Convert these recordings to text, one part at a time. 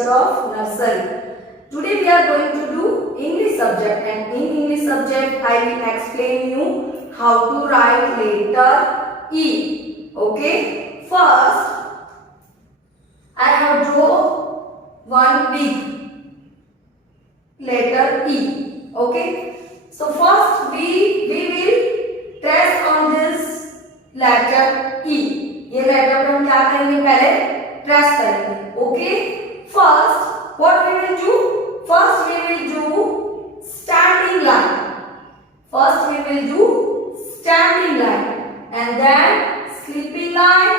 teacher of nursery. Today we are going to do English subject, and in English subject I will explain you how to write letter E. Okay. First I have drawn one big letter E. Okay. So first we will trace on this letter E. ये letter पर हम क्या करेंगे, पहले trace करेंगे. Okay. First what we will do, first we will do standing line. First we will do standing line and then sleeping line,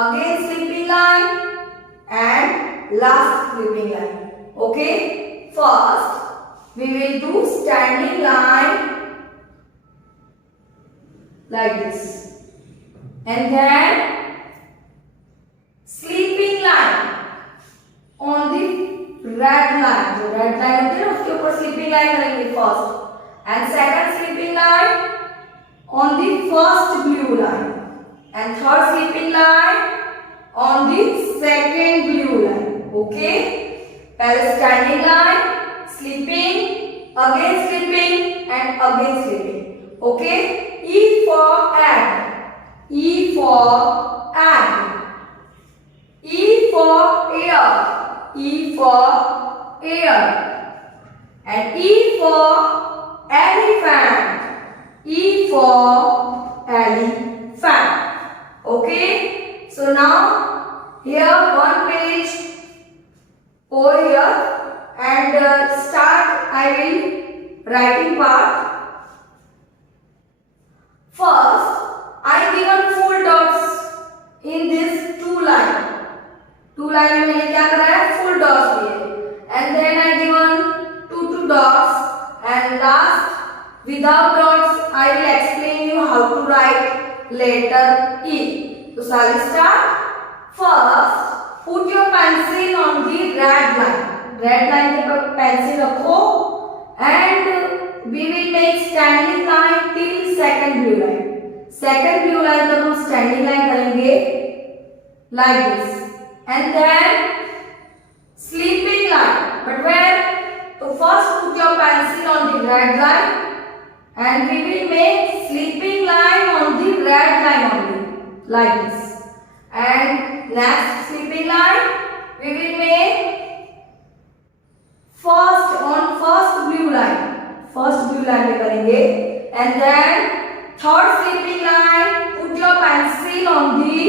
again sleeping line and last sleeping line. Okay. First we will do standing line like this. And then sleeping line on the red line. जो red line होती है ना उसके ऊपर sleeping line करेंगे first. And second sleeping line on the first blue line. And third sleeping line on the second blue line. Okay? पहले standing line, sleeping, again sleeping and again sleeping. Okay? E for egg. E for egg. E for ear. E for ear. And E for elephant. E for elephant. Okay. So now here one page over here and start I will writing part. First I given full dots in this two line. Two line में मैंने क्या करा है, full dots दिए. And then I given two dots and last without dots I will explain you how to write letter E. So shall we start? First put your pencil on the red line. Red line के पर pencil रखो and we will make standing line till second blue line. Second blue line तक हम standing line करेंगे like this and then sleeping line. But where, तो first put your pencil on the red line and we will make sleeping line on the red line only like this. And next sleeping line we will make first on first blue line. First blue line पे करेंगे and then third sleeping line, put your pencil on the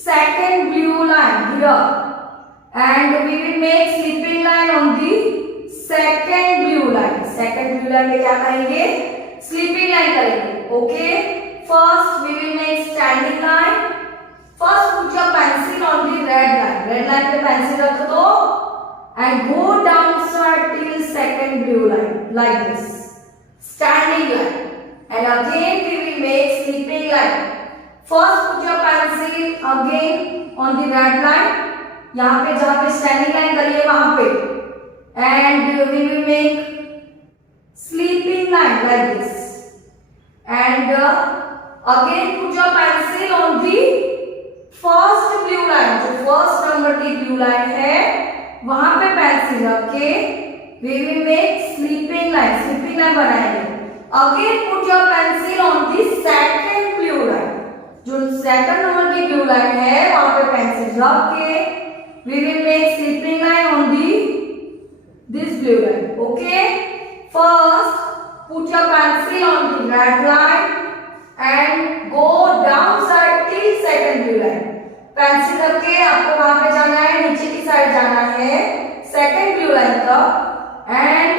second blue line here and we will make sleeping line on the second blue line. Second blue line पे क्या करेंगे, sleeping line करेंगे. Okay. First we will make standing line. First put your pencil on the red line. Red line पे pencil रख दो and go down side till second blue line like this. Standing line. And again we will make sleeping line. First put your pencil again on the red line. यहाँ पे जहाँ पे standing line करिए वहाँ पे. And we will make sleeping line like this. And again put your pencil on the first blue line. जो first number की blue line है वहाँ पे pencil रख के we will make sleeping line. Sleeping line बनाएंगे. Again put your pencil on the second blue line. जो second number की blue line है वहाँ पे pencil रख के we will make sleeping line on the this blue line. Okay. First put your pencil on the red line and go down side till second blue line. pencil रख के आपको वहाँ पे जाना है, नीचे की साइड जाना है second blue line तक and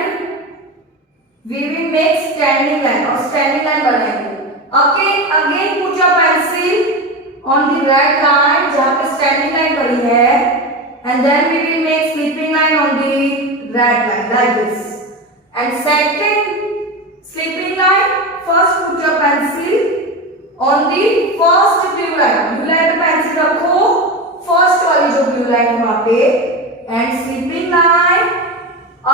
we will make standing line और standing line बनाएंगे. Again put your pencil on the red line जहाँ पे standing line करी है and then we will make sleeping line on the red line like this. And second sleeping line, first put your pencil on the first blue line. Blue line पे pencil रखो, first वाली जो blue line है वहाँ पे and sleeping line.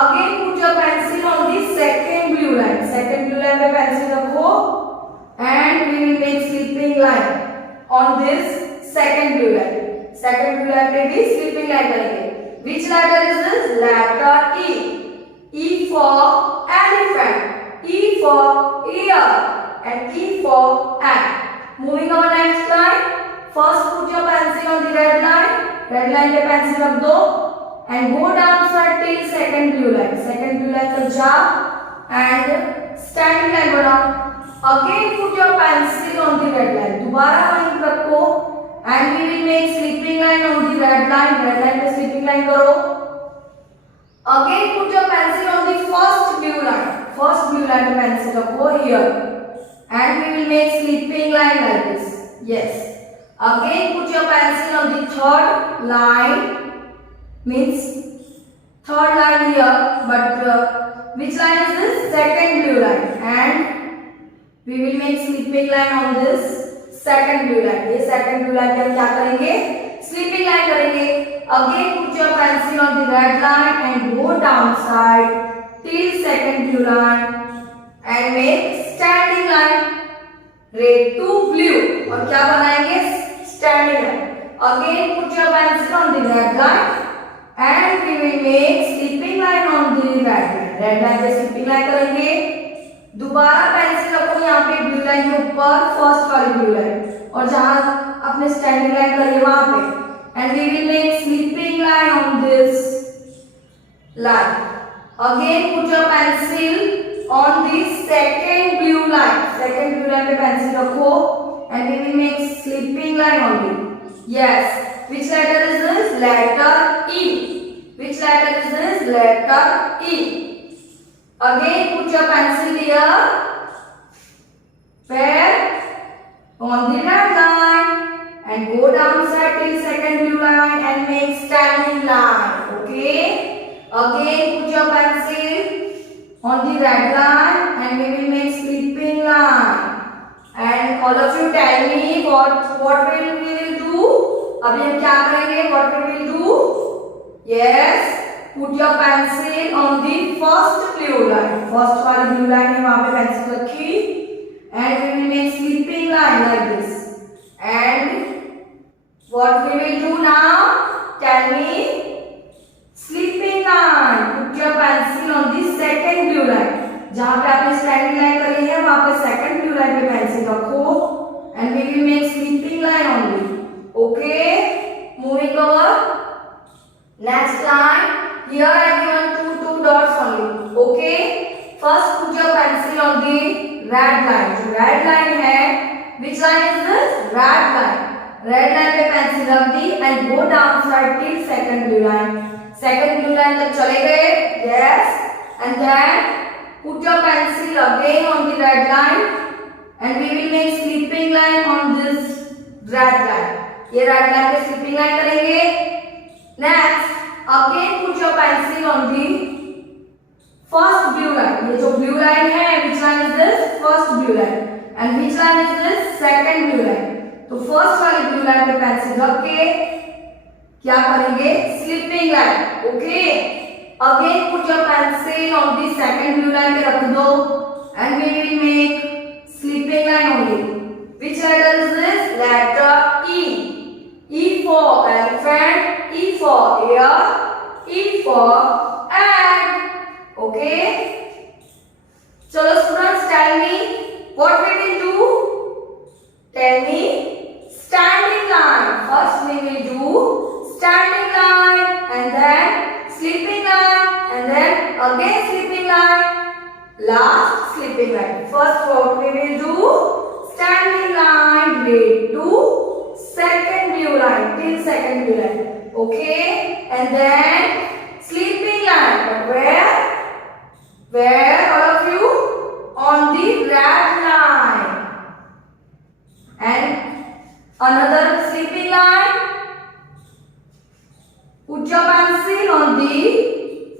Again put your pencil on the second blue line. Second blue line पे pencil रखो and we will make sleeping line on this second blue line. Second blue line पे भी sleeping line करेंगे. Which letter is this? Letter E. E for elephant, E for ear, and E for ant. Moving on next line. First put your pencil on the red line. Red line पे pencil रख दो and go down side till second blue line. Second blue line तक जा and standing line बनाओ. Again put your pencil on the red line. दोबारा line रखो and we will make sleeping line on the red line. Red line पे sleeping line करो. Again put your pencil on the first blue line. First blue line पे pencil रखो here and we will make sleeping line like this. Yes. Again put your pencil on the third line, means third line here, but which line is this? Second blue line, and we will make sleeping line on this second blue line. ये second blue line पे हम क्या करेंगे? Sleeping line करेंगे. Again put your pencil on the red line and go down side till second blue line and make standing line. Red to blue और क्या बनाएंगे? Standing line. Again put your pencil on the red line and we will make sleeping line on the red line. Red line पे sleeping line करेंगे. दोबारा pencil रखो यहाँ पे blue line के ऊपर, फर्स्ट वाली ब्लू लाइन, और जहाँ अपने स्टैंडिंग लाइन करिए वहां पे, and we will make sleeping line on this line. Again put your pencil on the second blue line. Second blue line पे पेंसिल रखो and we will make sleeping line only. Yes. Which letter is this? Letter E. Which letter is this? Letter E. Again put your pencil here. Where? On the red line and go down side till second blue line and make standing line. Okay. Again put your pencil on the red line and we will make sleeping line. And all of you tell me what we will do. अभी हम क्या करेंगे? What we will do? Yes, put your pencil on the first blue line. First वाली blue line है वहाँ पे pencil रखी and we will make sleeping line like this. And what we will do now? Tell me. Sleeping line. Put your pencil on the second blue line. जहाँ पे आपने standing line करी है वहाँ पे सेकंड ब्लू लाइन पे pencil रखो and we will make sleeping line only. Okay, moving over. Next line. Here I given two dots only. Okay, first put your pencil on the red line. जो red line है, which line is this? Red line. Red line पे pencil रख दी and go down side till second blue line. Second blue line तक चले गए. Yes, and then put your pencil again on the red line and we will make sleeping line on this red line. ये red line पे sleeping line करेंगे. Next, again put your pencil on the first blue line. ये जो blue line है, which line is this? First blue line. And which line is this? Second blue line. तो first वाली blue line पे pencil रख के क्या करेंगे? Sleeping line. Okay. Again put your pencil on the second blue line पे रख दो and we will make sleeping line only. Which letter is this? Letter E. E for elephant, E for ear, E for ant. Okay. चलो students, tell me what we will do. Tell me standing line. First we will do standing line and then sleeping line and then again sleeping line, last sleeping line. First what we will do? Standing line, red to second blue line till second blue line. Okay, and then sleeping line. But where? Where all of you? On the red line. And another sleeping line. Put your pencil on the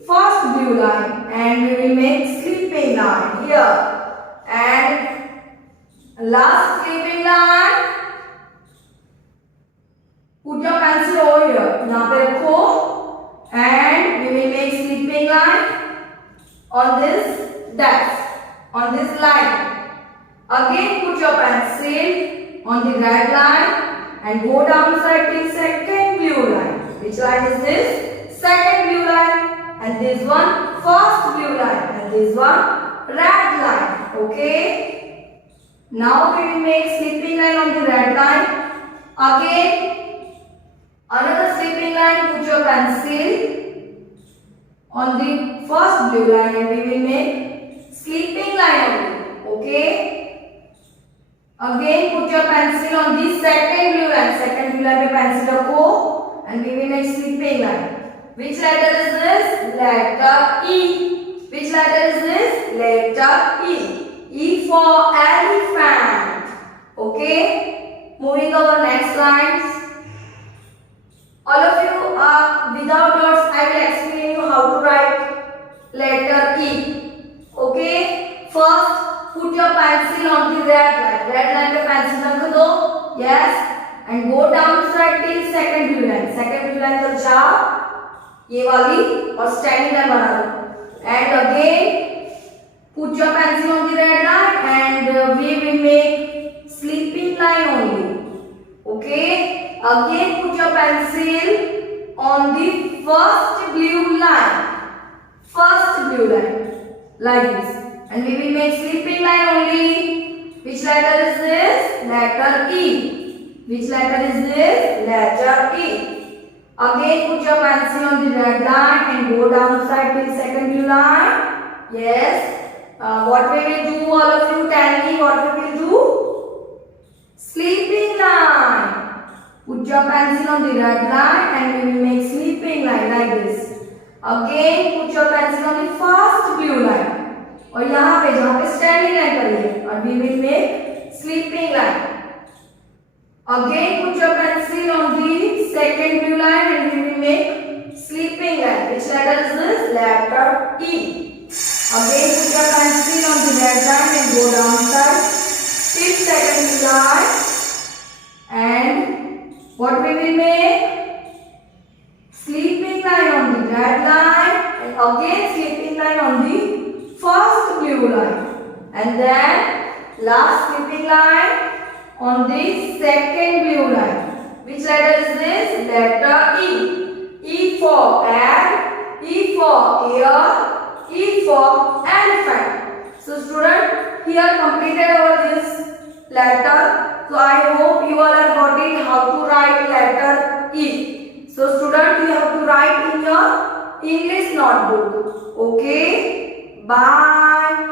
first blue line and we will make sleeping line here. And last sleeping line. Put your pencil over here. यहाँ पे रखो and we will make sleeping line on this desk, on this line. Again put your pencil on the red line and go down side till second blue line. Which line is this? second blue line, and this one first blue line, and this one red line. Okay. Now we will make sleeping line on the red line. Again, another sleeping line. Put your pencil on the first blue line, and we will make sleeping line only. Okay. Again, put your pencil on the second blue line. Second blue line पे pencil रखो, and we will make sleeping line. Which letter is this? Letter E. Which letter is this? Letter E. E for elephant. Okay. Moving over next lines. All of you without dots, I will explain you how to write letter E. Okay. First, put your pencil on the red line. Red line पे pencil रख दो. Yes. And go down side till second blue line. Second blue line तक जाओ. ये वाली और standing line बना दो. And again, put your pencil on the red line, and we will make sleeping line only. Okay. Again, put your pencil on the first blue line. First blue line, like this, and we will make sleeping line only. Which letter is this? Letter E. Which letter is this? Letter E. Again, put your pencil on the red line and go down side till second blue line. Yes. What we will do? All of you tell me what we will do. Sleeping line. Put your pencil on the red line and we will make sleeping line like this. Again, put your pencil on the first blue line. और यहाँ पे जहाँ पे standing line करिए और we will make sleeping line. Again, put your pencil on the second blue line and we will make sleeping line. Which letter is this? Letter E. Again, put your pencil on the red line and go down side till second blue line. And what we will make? Sleeping line on the red line and again sleeping line on the first blue line. And then last sleeping line on the second blue line. Which letter is this? Letter E. E for egg, E for ear, E for elephant. So student, here completed our this letter. So I hope you all are got it how to write letter E. So student, you have to write in your English notebook. Okay. Bye.